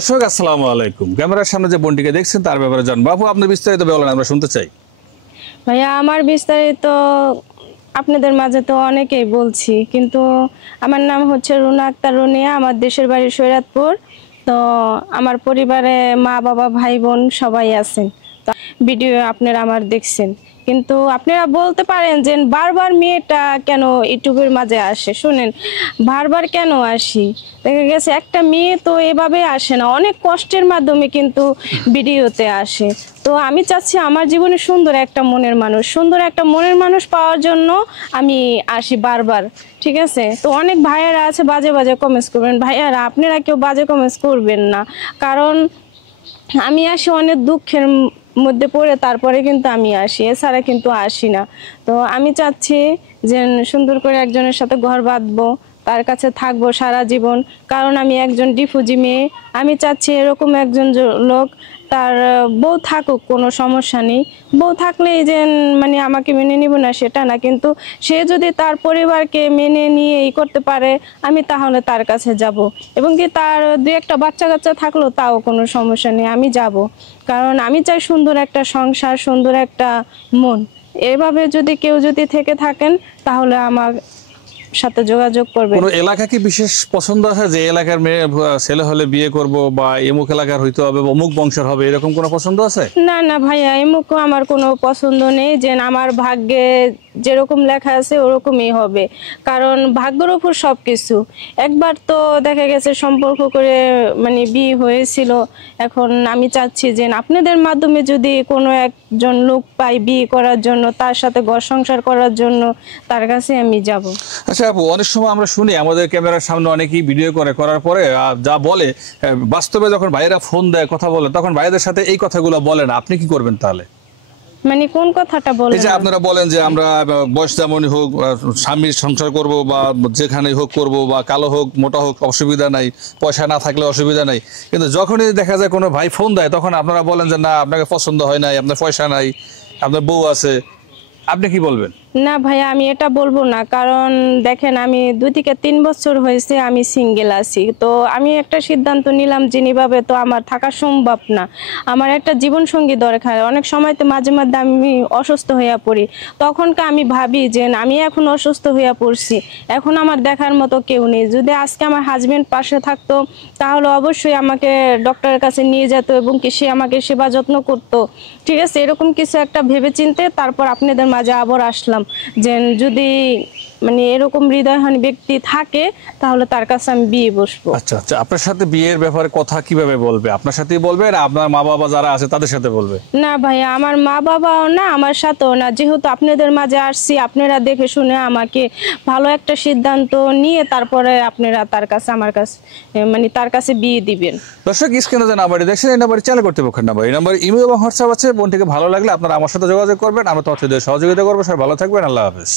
দর্শক আসসালামু আলাইকুম। ক্যামেরার সামনে যে বোনটিকে দেখছেন তার ব্যাপারে জানবো। বাবু, আপনি বিস্তারিত বলেন, আমরা শুনতে চাই। ভাইয়া, আমার বিস্তারিত আপনাদের মাঝে তো অনেকেই বলছি, কিন্তু আমার নাম হচ্ছে রুনা আক্তার রুনিয়া। আমার দেশের বাড়ি সৈয়দপুর। তো আমার পরিবারে মা বাবা ভাই বোন সবাই আছেন। তো ভিডিও আপনারা আমার দেখছেন, কিন্তু আপনারা বলতে পারেন যে বারবার মেয়েটা কেন ইউটিউবের মাঝে আসে। শুনেন, বারবার কেন আসি, দেখা গেছে একটা মেয়ে তো এভাবে আসে না, অনেক কষ্টের মাধ্যমে কিন্তু ভিডিওতে আসে। তো আমি চাচ্ছি আমার জীবনে সুন্দর একটা মনের মানুষ পাওয়ার জন্য আমি আসি বারবার। ঠিক আছে? তো অনেক ভাইয়েরা আছে বাজে বাজে কমেন্টস করবেন। ভাইয়ারা, আপনারা কেউ বাজে কমেন্টস করবেন না, কারণ আমি আসি অনেক দুঃখের মধ্যে পড়ে, তারপরে কিন্তু আমি আসি, এছাড়া কিন্তু আসি না। তো আমি চাচ্ছি যে সুন্দর করে একজনের সাথে ঘর বাঁধবো, তার কাছে থাকবো সারা জীবন, কারণ আমি একজন ডিফুজি মেয়ে। আমি চাচ্ছি এরকম একজন লোক, তার বউ থাকুক, কোনো সমস্যা নেই। বউ থাকলেই যে মানে আমাকে মেনে নিব না সেটা না, কিন্তু সে যদি তার পরিবারকে মেনে নিয়ে করতে পারে, আমি তাহলে তার কাছে যাব। এবং কি তার দু একটা বাচ্চা কাচ্চা থাকলো তাও কোনো সমস্যা নেই, আমি যাব। কারণ আমি চাই সুন্দর একটা সংসার, সুন্দর একটা মন। এভাবে যদি কেউ থেকে থাকেন, তাহলে আমার সাথে যোগাযোগ করবে। কোন এলাকা কি বিশেষ পছন্দ আছে, যে এলাকার মেয়ে ছেলে হলে বিয়ে করব, বা এমুক এলাকার হইতে হবে, অমুক বংশের হবে, এরকম কোনো পছন্দ আছে? না না ভাইয়া, এমুকও আমার কোনো পছন্দ নেই, যে আমার ভাগ্যে যেরকম লেখা আছে ওরকমই হবে। কারণ ভাগ্যের উপর সবকিছু। একবার তো দেখা গেছে সম্পর্ক করে মানে বিয়ে হয়েছিল। এখন আমি চাচ্ছি যে আপনাদের মাধ্যমে যদি কোনো একজন লোক পাই বিয়ে করার জন্য, তার সাথে ঘর সংসার করার জন্য, তার কাছে আমি যাব। আচ্ছা আপু, অনেক সময় আমরা শুনি আমাদের ক্যামেরার সামনে অনেকেই ভিডিও করার পরে যা বলে, বাস্তবে যখন ভাইয়েরা ফোন দেয় কথা বলে, তখন ভাইদের সাথে এই কথাগুলো বলে না, আপনি কি করবেন তাহলে? মানে কোন কথাটা বলেন? এই যে আপনারা বলেন যে আমরা বয়স যেমনই হোক স্বামীর সংসার করব, বা যেখানেই হোক করব, বা কালো হোক মোটা হোক অসুবিধা নাই, পয়সা না থাকলে অসুবিধা নাই, কিন্তু যখনই দেখা যায় কোনো ভাই ফোন দেয় তখন আপনারা বলেন যে না, আপনাকে পছন্দ হয় নাই, আপনার পয়সা নাই, আপনার বউ আছে। আপনি কি বলবেন? না ভাইয়া, আমি এটা বলবো না। কারণ দেখেন, আমি 2 থেকে 3 বছর হয়েছে আমি সিঙ্গেল আছি। তো আমি একটা সিদ্ধান্ত নিলাম যেভাবে তো আমার থাকা সম্ভব না, আমার একটা জীবন সঙ্গী দরকার। অনেক সময় তো মাঝে মাঝে আমি অসুস্থ হয়ে পড়ি, তখনকে আমি ভাবি যে আমি এখন অসুস্থ হয়ে পড়ছি, এখন আমার দেখার মতো কেউ নেই। যদি আজকে আমার হাজবেন্ড পাশে থাকতো, তাহলে অবশ্যই আমাকে ডক্টরের কাছে নিয়ে যেত এবং কি সে আমাকে সেবা যত্ন করতো। ঠিক আছে, এরকম কিছু একটা ভেবে চিন্তে তারপর আপনাদের মাঝে আবার আসলাম, যে যদি মানে এরকম হৃদয়হানী ব্যক্তি থাকে, তাহলে তার কাছে আমি বিয়ে বসবো। আচ্ছা আচ্ছা, আপনার সাথে বিয়ের ব্যাপারে কথা কিভাবে বলবে? আপনার সাথেই বলবে না আপনার মা বাবা যারা আছে তাদের সাথে বলবে? না ভাইয়া, আমার মা বাবাও না, আমার সাথেও না। যেহেতু আপনাদের মাঝে আসছি, আপনারা দেখে শুনে আমাকে ভালো একটা সিদ্ধান্ত নিয়ে তারপরে আপনারা আমার কাছে মানে তার কাছে বিয়ে দিবেন। দর্শক, স্ক্রিনে যে নাম্বারটি দেখছেন এই নাম্বারে চ্যানেল কর্তৃপক্ষের নাম্বার, এই নাম্বার ইমেল এবং হোয়াটসঅ্যাপ আছে। বোনটিকে ভালো লাগলে আপনারা আমার সাথে যোগাযোগ করবেন, আমরা তথ্য দিয়ে সহযোগিতা করবো। সবাই ভালো থাকবেন, আল্লাহ হাফেজ।